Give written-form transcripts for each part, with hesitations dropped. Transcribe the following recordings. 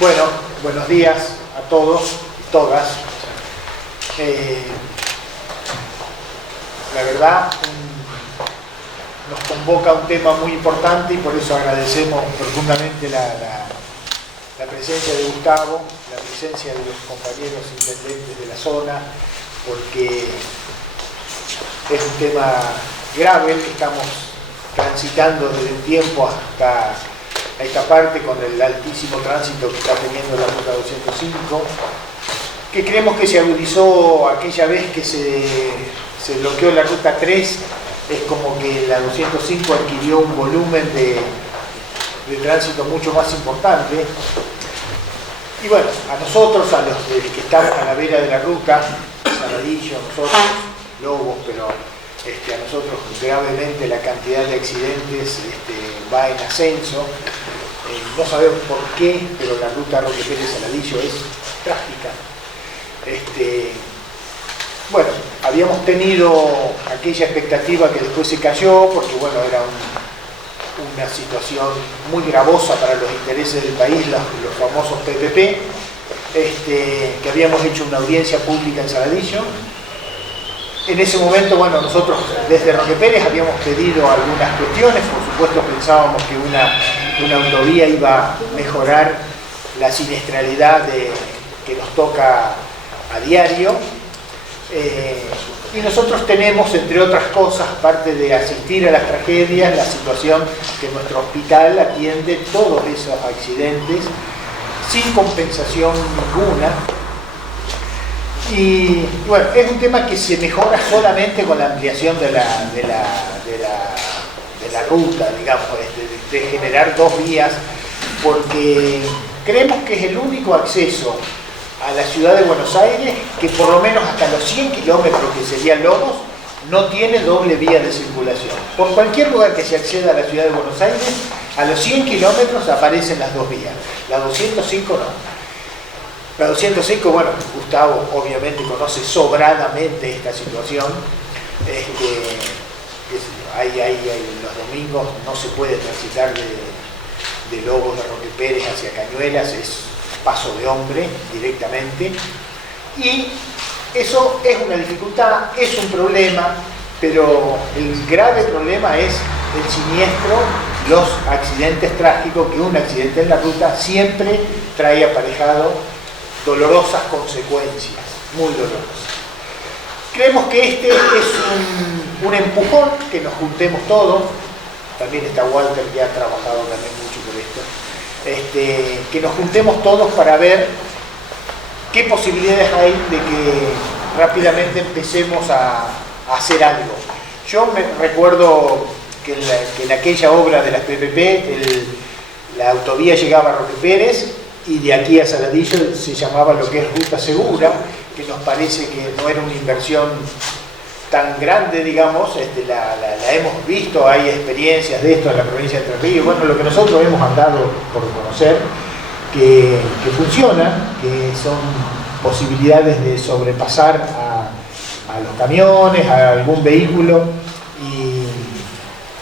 Bueno, buenos días a todos y todas. La verdad, nos convoca un tema muy importante y por eso agradecemos profundamente la presencia de Gustavo, la presencia de los compañeros intendentes de la zona, porque es un tema grave que estamos transitando desde un tiempo hasta esta parte con el altísimo tránsito que está teniendo la ruta 205, que creemos que se agudizó aquella vez que se bloqueó la ruta 3. Es como que la 205 adquirió un volumen de tránsito mucho más importante. Y bueno, a nosotros, a los que estamos a la vera de la ruta, Saladillo, nosotros, Lobos, pero a nosotros gravemente la cantidad de accidentes va en ascenso. No sabemos por qué, pero la ruta Roque Pérez-Saladillo es trágica. Bueno, habíamos tenido aquella expectativa que después se cayó, porque bueno, era una situación muy gravosa para los intereses del país, los famosos PPP, que habíamos hecho una audiencia pública en Saladillo. En ese momento, bueno, nosotros desde Roque Pérez habíamos pedido algunas cuestiones. Por supuesto pensábamos que una autovía iba a mejorar la siniestralidad que nos toca a diario. Y nosotros tenemos, entre otras cosas, aparte de asistir a las tragedias, la situación que nuestro hospital atiende todos esos accidentes sin compensación ninguna. Y bueno, es un tema que se mejora solamente con la ampliación de la ruta, digamos, de generar dos vías, porque creemos que es el único acceso a la ciudad de Buenos Aires que por lo menos hasta los 100 kilómetros, que serían Lobos, no tiene doble vía de circulación. Por cualquier lugar que se acceda a la ciudad de Buenos Aires, a los 100 kilómetros aparecen las dos vías. La 205 no. La 205, bueno, Gustavo obviamente conoce sobradamente esta situación. Los domingos no se puede transitar de Lobos de Roque Pérez hacia Cañuelas, es paso de hombre directamente. Y eso es una dificultad, es un problema, pero el grave problema es el siniestro, los accidentes trágicos, que un accidente en la ruta siempre trae aparejado dolorosas consecuencias, muy dolorosas. Creemos que este es un empujón, que nos juntemos todos. También está Walter, que ha trabajado también mucho por esto. Que nos juntemos todos para ver qué posibilidades hay de que rápidamente empecemos a hacer algo. Yo me recuerdo que en aquella obra de las PPP, la autovía llegaba a Roque Pérez, y de aquí a Saladillo se llamaba lo que es ruta segura, que nos parece que no era una inversión tan grande, digamos. La hemos visto, hay experiencias de esto en la provincia de Entre Ríos. Bueno, lo que nosotros hemos andado por conocer, que funciona, que son posibilidades de sobrepasar a los camiones, a algún vehículo,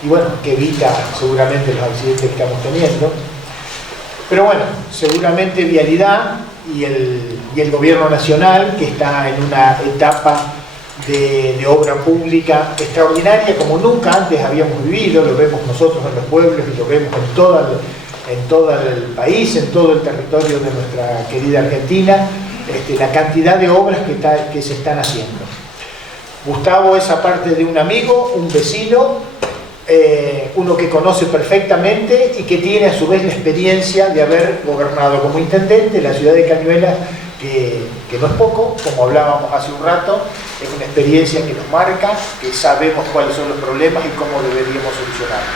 y bueno, que evita seguramente los accidentes que estamos teniendo. Pero bueno, seguramente Vialidad y el Gobierno Nacional, que está en una etapa de obra pública extraordinaria como nunca antes habíamos vivido, lo vemos nosotros en los pueblos y lo vemos en todo el país, en todo el territorio de nuestra querida Argentina, la cantidad de obras que se están haciendo. Gustavo es, aparte de un amigo, un vecino, uno que conoce perfectamente y que tiene a su vez la experiencia de haber gobernado como intendente la ciudad de Cañuelas, que no es poco, como hablábamos hace un rato. Es una experiencia que nos marca, que sabemos cuáles son los problemas y cómo deberíamos solucionarlos.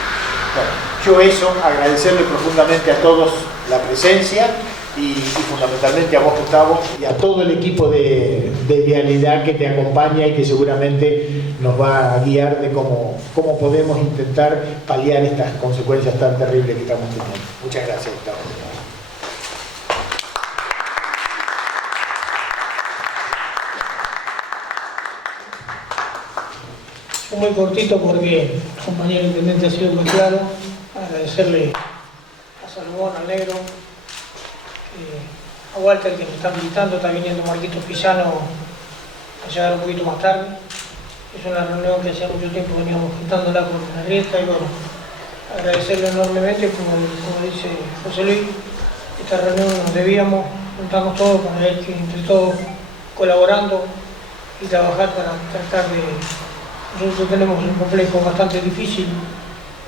Bueno, yo agradecerle profundamente a todos la presencia y fundamentalmente a vos, Gustavo, y a todo el equipo de Vialidad que te acompaña y que seguramente nos va a guiar de cómo podemos intentar paliar estas consecuencias tan terribles que estamos teniendo. Muchas gracias, Gustavo. Muy cortito porque el compañero intendente ha sido muy claro. Agradecerle a Salomón, a Negro, a Walter, que me está visitando, está viniendo Marquitos Pisano a llegar un poquito más tarde. Es una reunión que hace mucho tiempo veníamos juntándola con Arrieta y bueno, agradecerle enormemente, como dice José Luis, esta reunión nos debíamos juntarnos todos para ver que entre todos colaborando y trabajar para tratar de... Nosotros tenemos un complejo bastante difícil,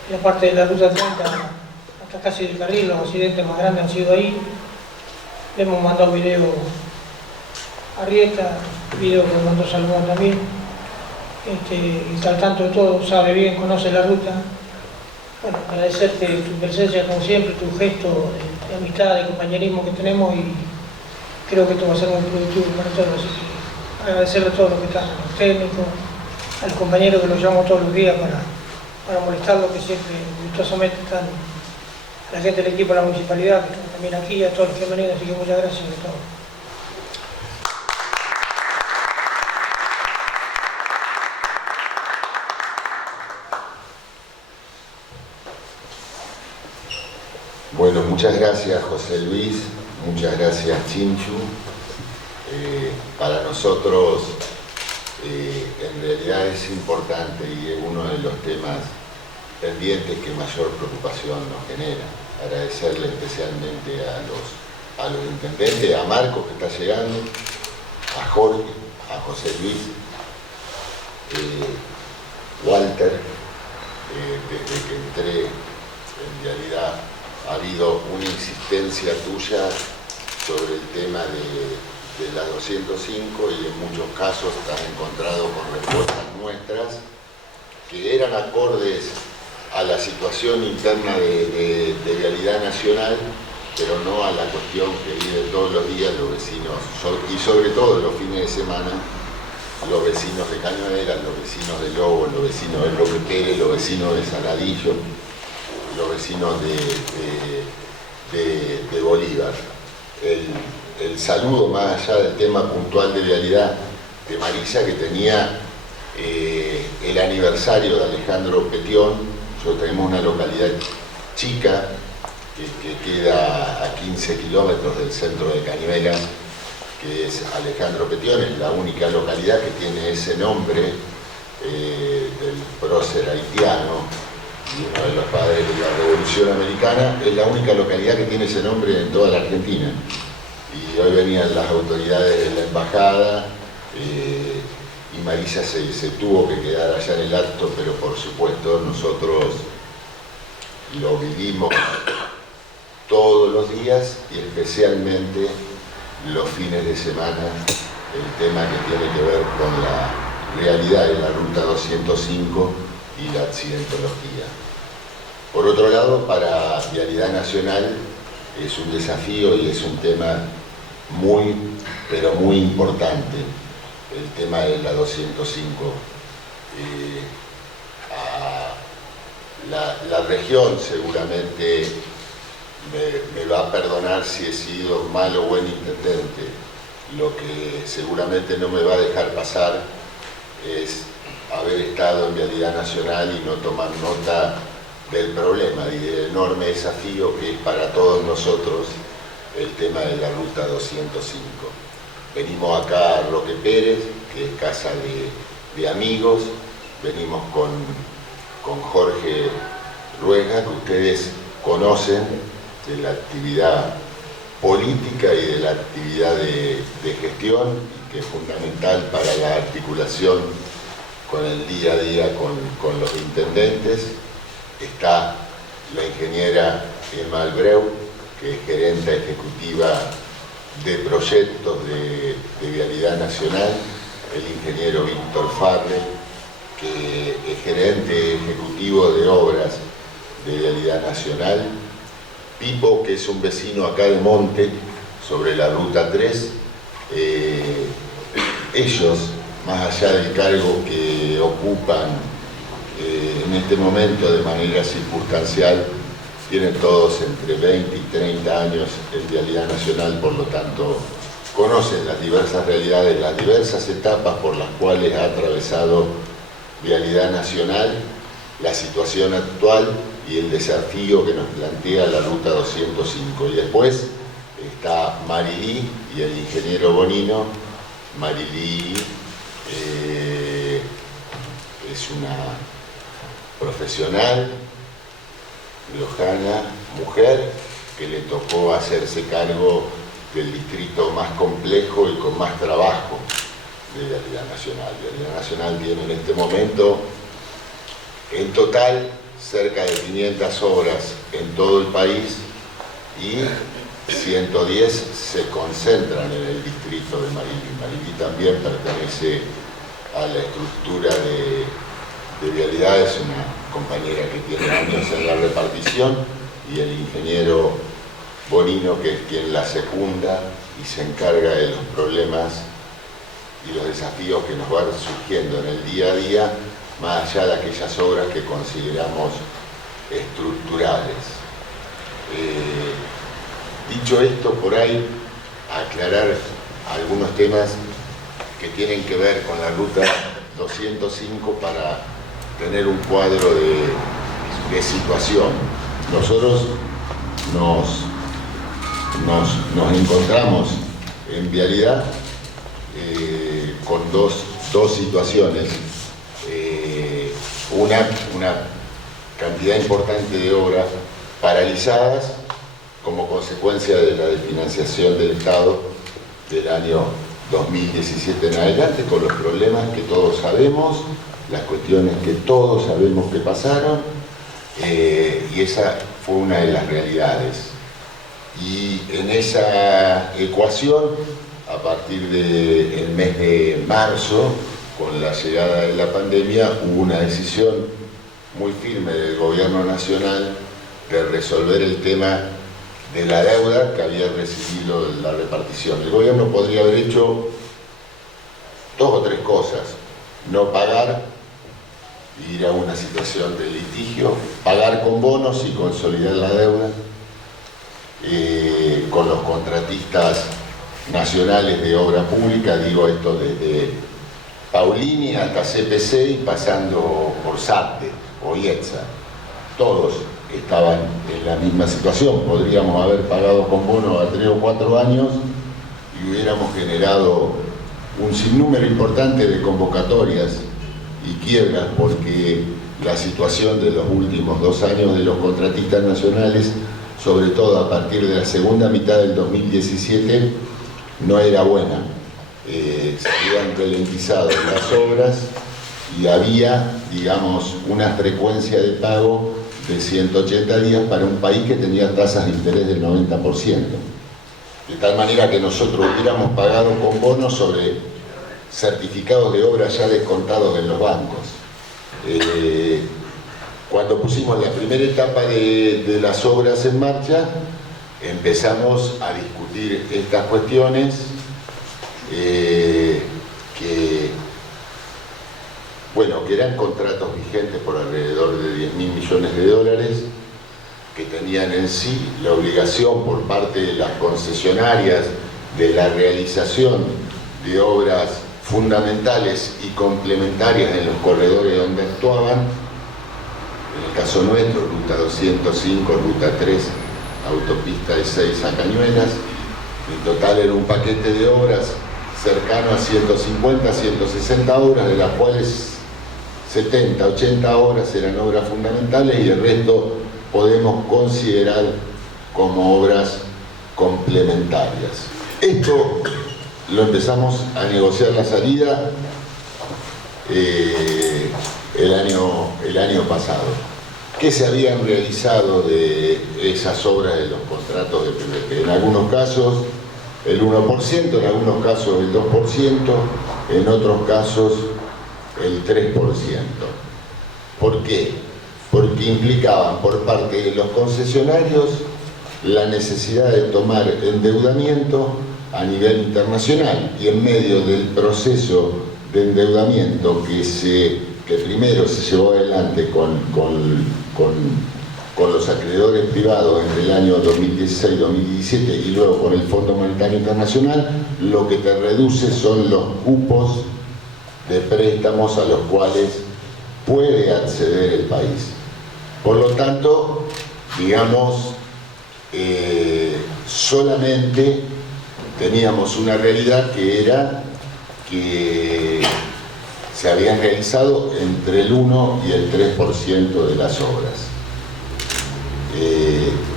la parte de la ruta 30 hasta casi el carril, los accidentes más grandes han sido ahí. Le hemos mandado video a Arrieta, video que me mandó Salomón también, y al tanto de todo, sabe bien, conoce la ruta. Bueno, agradecerte tu presencia como siempre, tu gesto de amistad, de compañerismo que tenemos, y creo que esto va a ser muy productivo para todos, así que agradecerle a todos los que están, a los técnicos, a los compañeros que los llamamos todos los días para molestarlos, que siempre gustosamente están, a la gente del equipo de la municipalidad, que están también aquí, a todos los que han venido, así que muchas gracias a todos. Bueno, muchas gracias José Luis, muchas gracias Chinchu. Para nosotros en realidad es importante y es uno de los temas pendientes que mayor preocupación nos genera. Agradecerle especialmente a los intendentes, a Marcos que está llegando, a Jorge, a José Luis, Walter, desde que entré en realidad ha habido una insistencia tuya sobre el tema de la 205 y en muchos casos te has encontrado con respuestas nuestras que eran acordes a la situación interna de vialidad nacional, pero no a la cuestión que viven todos los días los vecinos, y sobre todo los fines de semana, los vecinos de Cañuelas, los vecinos de Lobo, los vecinos de Roque Pérez, los vecinos de Saladillo, los vecinos de Bolívar. El saludo, más allá del tema puntual de vialidad, de Marisa, que tenía el aniversario de Alejandro Petión. Nosotros tenemos una localidad chica que queda a 15 kilómetros del centro de Cañuelas, que es Alejandro Petión, es la única localidad que tiene ese nombre del prócer haitiano y uno de los padres de la Revolución Americana. Es la única localidad que tiene ese nombre en toda la Argentina. Y hoy venían las autoridades de la embajada y Marisa se tuvo que quedar allá en el acto, pero por supuesto nosotros lo vivimos todos los días y especialmente los fines de semana, el tema que tiene que ver con la realidad de la ruta 205 y la accidentología. Por otro lado, para Vialidad Nacional es un desafío y es un tema muy, pero muy importante, el tema de la 205. La región seguramente me va a perdonar si he sido mal o buen intendente. Lo que seguramente no me va a dejar pasar es haber estado en Vialidad Nacional y no tomar nota del problema y del enorme desafío que es para todos nosotros el tema de la ruta 205. Venimos acá a Roque Pérez, que es casa de amigos, venimos con Jorge Ruega, que ustedes conocen de la actividad política y de la actividad de gestión, que es fundamental para la articulación con el día a día con los intendentes. Está la ingeniera Emma Albreu, que es gerente ejecutiva de proyectos de Vialidad Nacional, el ingeniero Víctor Farre, que es gerente ejecutivo de obras de Vialidad Nacional, Pipo, que es un vecino acá de Monte, sobre la Ruta 3. Ellos, más allá del cargo que ocupan en este momento de manera circunstancial, tienen todos entre 20 y 30 años en Vialidad Nacional, por lo tanto conocen las diversas realidades, las diversas etapas por las cuales ha atravesado Vialidad Nacional, la situación actual y el desafío que nos plantea la Ruta 205. Y después está Marilí y el ingeniero Bonino. Marilí es una profesional riojana, mujer, que le tocó hacerse cargo del distrito más complejo y con más trabajo de Vialidad Nacional. Vialidad Nacional tiene en este momento en total cerca de 500 obras en todo el país y 110 se concentran en el distrito de Marilí. Marilí también pertenece a la estructura de Vialidad, es una compañera que tiene años en la repartición, y el ingeniero Bonino, que es quien la secunda y se encarga de los problemas y los desafíos que nos van surgiendo en el día a día, más allá de aquellas obras que consideramos estructurales. Dicho esto, por ahí aclarar algunos temas que tienen que ver con la ruta 205 para tener un cuadro de situación. Nosotros nos encontramos en Vialidad con dos situaciones. Una cantidad importante de obras paralizadas como consecuencia de la desfinanciación del Estado del año 2017 en adelante, con los problemas que todos sabemos, las cuestiones que todos sabemos que pasaron, y esa fue una de las realidades. Y en esa ecuación, a partir del mes de marzo, con la llegada de la pandemia, hubo una decisión muy firme del Gobierno Nacional de resolver el tema de la deuda que había recibido la repartición. El Gobierno podría haber hecho 2 o 3 cosas: no pagar, ir a una situación de litigio, pagar con bonos y consolidar la deuda con los contratistas nacionales de obra pública, digo esto desde Paulini hasta CPC y pasando por SAPTE o IETSA. Todos estaban en la misma situación. Podríamos haber pagado con bono a 3 o 4 años y hubiéramos generado un sinnúmero importante de convocatorias y quiebras, porque la situación de los últimos 2 años de los contratistas nacionales, sobre todo a partir de la segunda mitad del 2017, no era buena. Se habían ralentizado las obras y había, digamos, una frecuencia de pago de 180 días para un país que tenía tasas de interés del 90%. De tal manera que nosotros hubiéramos pagado con bonos sobre certificados de obra ya descontados en los bancos. Cuando pusimos la primera etapa de las obras en marcha, empezamos a discutir estas cuestiones que eran contratos vigentes por alrededor de 10.000 millones de dólares, que tenían en sí la obligación por parte de las concesionarias de la realización de obras fundamentales y complementarias en los corredores donde actuaban. En el caso nuestro, ruta 205, ruta 3, autopista E6 a Cañuelas. En total era un paquete de obras cercano a 150, 160 obras, de las cuales 70, 80 obras eran obras fundamentales y el resto podemos considerar como obras complementarias. Esto lo empezamos a negociar la salida el año pasado. ¿Qué se habían realizado de esas obras de los contratos de PPP? En algunos casos el 1%, en algunos casos el 2%, en otros casos el 3%. ¿Por qué? Porque implicaban por parte de los concesionarios la necesidad de tomar endeudamiento a nivel internacional, y en medio del proceso de endeudamiento que primero se llevó adelante con los acreedores privados entre el año 2016 y 2017 y luego con el Fondo Monetario Internacional, lo que te reduce son los cupos de préstamos a los cuales puede acceder el país. Por lo tanto, digamos, solamente teníamos una realidad que era que se habían realizado entre el 1 y el 3% de las obras.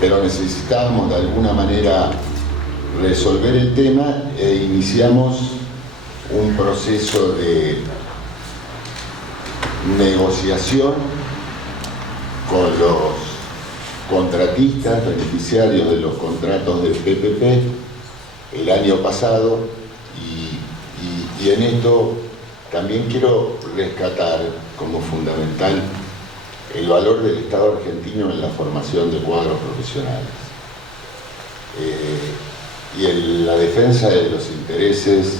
Pero necesitábamos de alguna manera resolver el tema e iniciamos un proceso de negociación con los contratistas, beneficiarios de los contratos del PPP el año pasado, y en esto también quiero rescatar como fundamental el valor del Estado argentino en la formación de cuadros profesionales y en la defensa de los intereses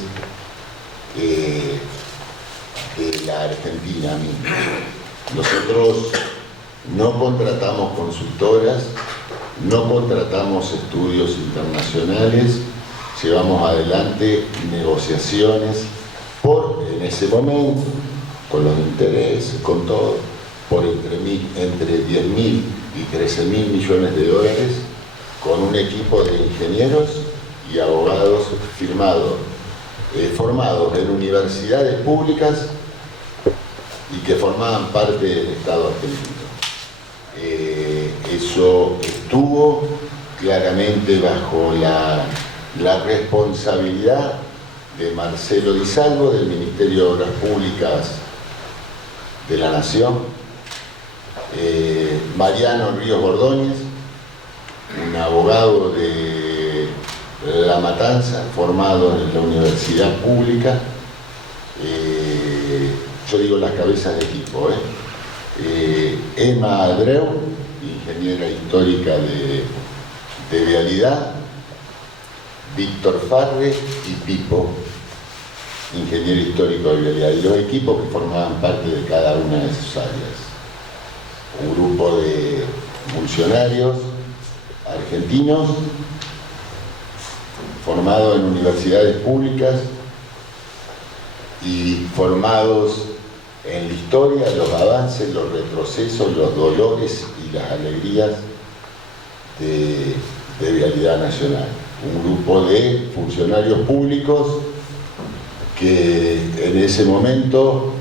de la Argentina misma. Nosotros no contratamos consultoras, no contratamos estudios internacionales, llevamos adelante negociaciones en ese momento, con los intereses, con todo, por entre 10.000 y 13.000 millones de dólares, con un equipo de ingenieros y abogados formados en universidades públicas y que formaban parte del Estado argentino. Eso estuvo claramente bajo la responsabilidad de Marcelo Di Salvo, del Ministerio de Obras Públicas de la Nación, Mariano Ríos Ordóñez, un abogado de La Matanza, formado en la Universidad Pública, yo digo las cabezas de equipo, Emma Abreu, ingeniera histórica de vialidad, Víctor Farre y Pipo, ingeniero histórico de vialidad, y los equipos que formaban parte de cada una de esas áreas. Un grupo de funcionarios argentinos formados en universidades públicas y formados en la historia, los avances, los retrocesos, los dolores y las alegrías de vialidad nacional. Un grupo de funcionarios públicos que en ese momento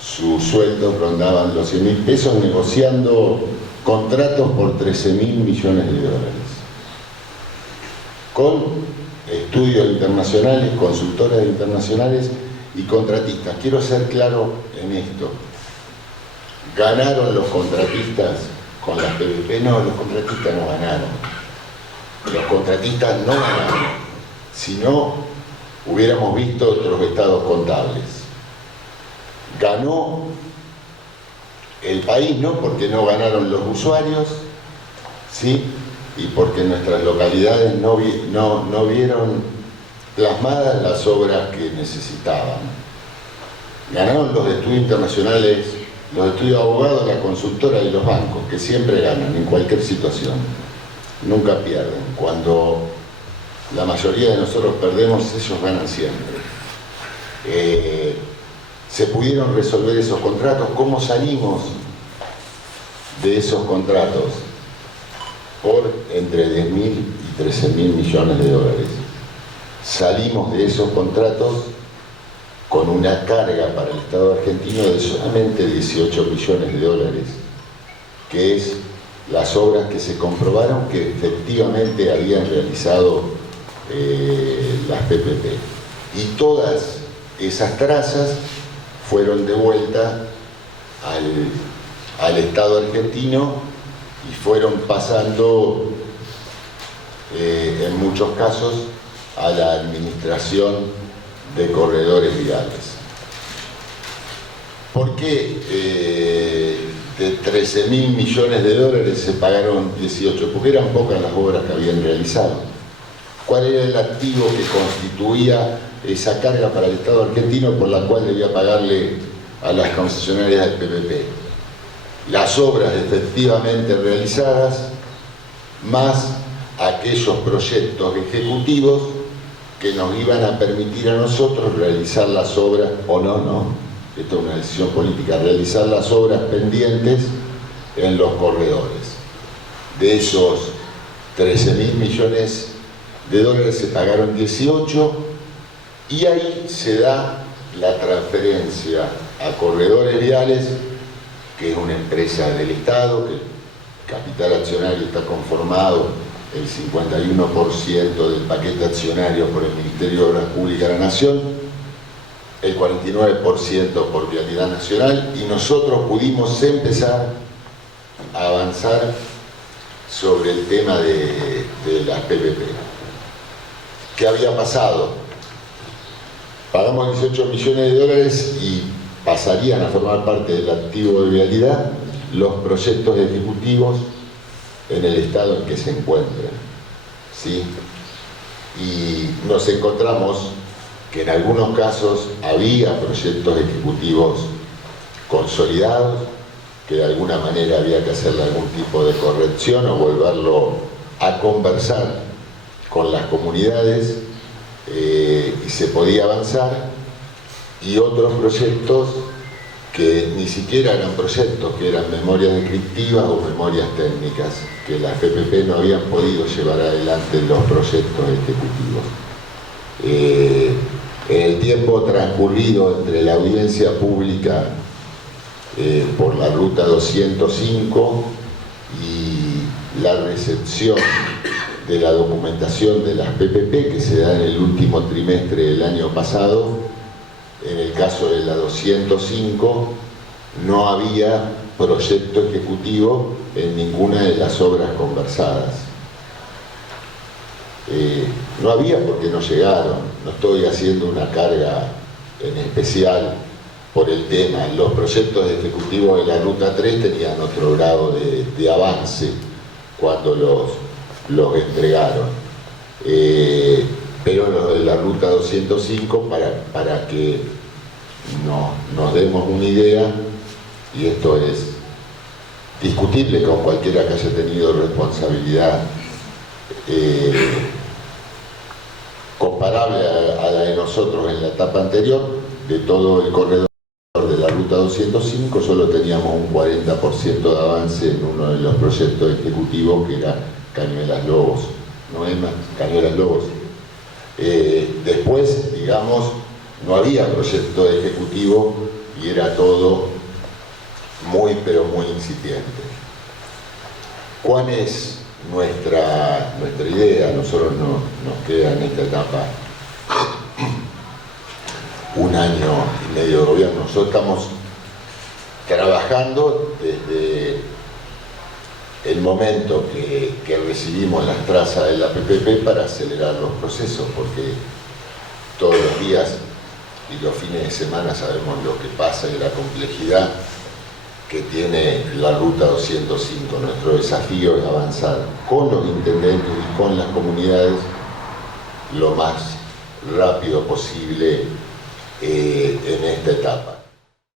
sus sueldos rondaban los 100.000 pesos, negociando contratos por 13.000 millones de dólares. Con estudios internacionales, consultoras internacionales y contratistas. Quiero ser claro en esto. ¿Ganaron los contratistas con las PPP? No, los contratistas no ganaron. Los contratistas no ganaron. Si no, hubiéramos visto otros estados contables. Ganó el país, ¿no? Porque no ganaron los usuarios, ¿sí? Y porque nuestras localidades no vieron plasmadas las obras que necesitaban. Ganaron los estudios internacionales, los estudios de abogados, la consultora y los bancos, que siempre ganan en cualquier situación. Nunca pierden. Cuando la mayoría de nosotros perdemos, ellos ganan siempre. Se pudieron resolver esos contratos. ¿Cómo salimos de esos contratos? Por entre 10.000 y 13.000 millones de dólares. Salimos de esos contratos con una carga para el Estado argentino de solamente 18 millones de dólares, que es las obras que se comprobaron que efectivamente habían realizado las PPP. Y todas esas trazas fueron de vuelta al Estado argentino y fueron pasando, en muchos casos, a la administración de corredores viales. ¿Por qué de 13.000 millones de dólares se pagaron 18? Porque eran pocas las obras que habían realizado. ¿Cuál era el activo que constituía esa carga para el Estado argentino por la cual debía pagarle a las concesionarias del PPP? Las obras efectivamente realizadas, más aquellos proyectos ejecutivos que nos iban a permitir a nosotros realizar las obras, o no, esto es una decisión política, realizar las obras pendientes en los corredores. De esos 13.000 millones de dólares se pagaron 18 y ahí se da la transferencia a Corredores Viales, que es una empresa del Estado, que el capital accionario está conformado el 51% del paquete accionario por el Ministerio de Obras Públicas de la Nación, el 49% por Vialidad Nacional, y nosotros pudimos empezar a avanzar sobre el tema de las PPP. ¿Qué había pasado? Pagamos 18 millones de dólares y pasarían a formar parte del activo de vialidad los proyectos ejecutivos en el estado en que se encuentran, ¿sí? Y nos encontramos que en algunos casos había proyectos ejecutivos consolidados, que de alguna manera había que hacerle algún tipo de corrección o volverlo a conversar con las comunidades, y se podía avanzar, y otros proyectos que ni siquiera eran proyectos, que eran memorias descriptivas o memorias técnicas, que las PPP no habían podido llevar adelante los proyectos ejecutivos. En el tiempo transcurrido entre la audiencia pública por la Ruta 205 y la recepción de la documentación de las PPP que se da en el último trimestre del año pasado, en el caso de la 205 no había proyecto ejecutivo en ninguna de las obras conversadas. No había porque no llegaron. No estoy haciendo una carga en especial por el tema. Los proyectos ejecutivos de la Ruta 3 tenían otro grado de avance cuando los entregaron. Pero los de la Ruta 205, para que nos demos una idea, y esto es discutible con cualquiera que haya tenido responsabilidad comparable a la de nosotros en la etapa anterior, de todo el corredor de la Ruta 205, solo teníamos un 40% de avance en uno de los proyectos ejecutivos, que era Cañuelas Lobos, ¿no es más? Cañuelas Lobos. Después, digamos, no había proyecto ejecutivo y era todo muy, pero muy incipiente. ¿Cuál es nuestra idea? A nosotros nos queda en esta etapa un año y medio de gobierno. Nosotros estamos trabajando desde el momento que recibimos las trazas de la PPP para acelerar los procesos, porque todos los días y los fines de semana sabemos lo que pasa y la complejidad que tiene la Ruta 205. Nuestro desafío es avanzar con los intendentes y con las comunidades lo más rápido posible en esta etapa.